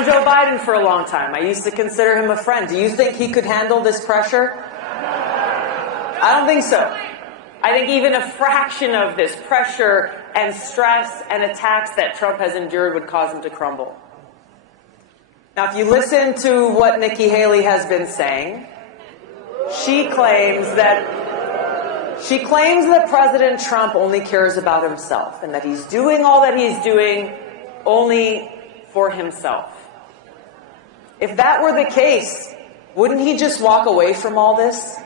known Joe Biden for a long time. I used to consider him a friend. Do you think he could handle this pressure? I don't think so. I think even a fraction of this pressure and stress and attacks that Trump has endured would cause him to crumble. Now, if you listen to what Nikki Haley has been saying, she claims that President Trump only cares about himself and that he's doing all that he's doing only for himself. If that were the case, wouldn't he just walk away from all this?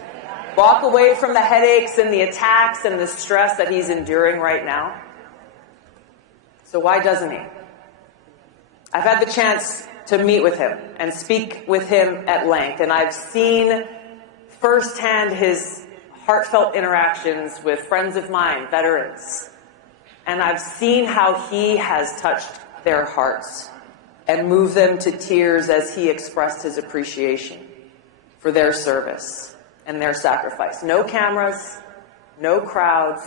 Walk away from the headaches and the attacks and the stress that he's enduring right now? So why doesn't he? I've had the chance to meet with him and speak with him at length, and I've seen firsthand his heartfelt interactions with friends of mine, veterans, and I've seen how he has touched their hearts and moved them to tears as he expressed his appreciation for their service and their sacrifice. No cameras, no crowds,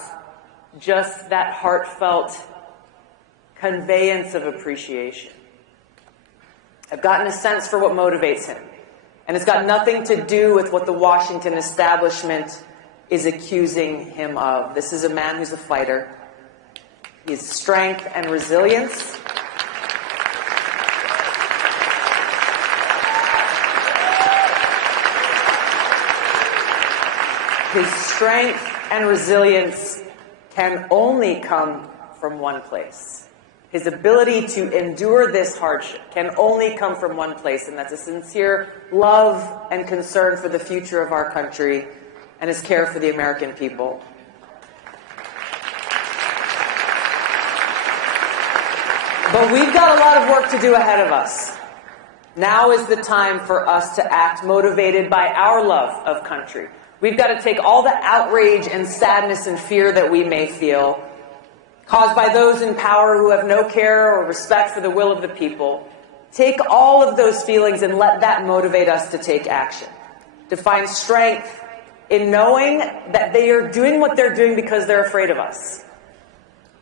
just that heartfelt conveyance of appreciation. I've gotten a sense for what motivates him, and it's got nothing to do with what the Washington establishment is accusing him of. This is a man who's a fighter. His strength and resilience can only come from one place. His ability to endure this hardship can only come from one place, and that's a sincere love and concern for the future of our country and his care for the American people. But we've got a lot of work to do ahead of us. Now is the time for us to act motivated by our love of country. We've got to take all the outrage and sadness and fear that we may feel, caused by those in power who have no care or respect for the will of the people. Take all of those feelings and let that motivate us to take action, to find strength in knowing that they are doing what they're doing because they're afraid of us.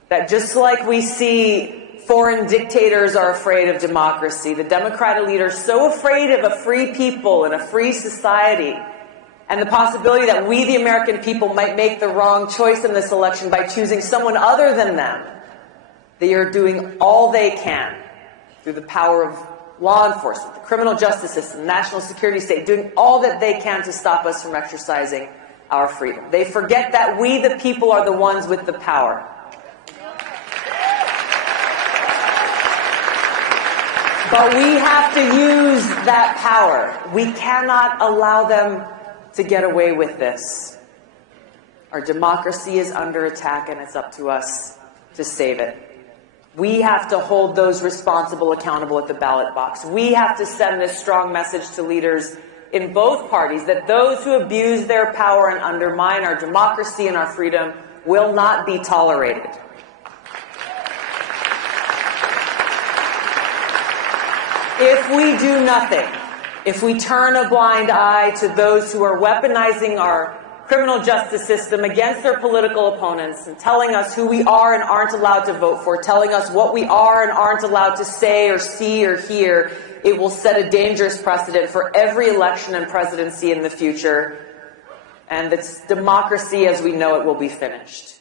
That just like we see foreign dictators are afraid of democracy, the Democrat elite are so afraid of a free people and a free society, and the possibility that we, the American people, might make the wrong choice in this election by choosing someone other than them. They are doing all they can through the power of law enforcement, the criminal justice system, the national security state, doing all that they can to stop us from exercising our freedom. They forget that we, the people, are the ones with the power. But we have to use that power. We cannot allow them to get away with this. Our democracy is under attack, and it's up to us to save it. We have to hold those responsible accountable at the ballot box. We have to send this strong message to leaders in both parties that those who abuse their power and undermine our democracy and our freedom will not be tolerated. If we do nothing, if we turn a blind eye to those who are weaponizing our criminal justice system against their political opponents and telling us who we are and aren't allowed to vote for, telling us what we are and aren't allowed to say or see or hear, it will set a dangerous precedent for every election and presidency in the future. And its democracy as we know it will be finished.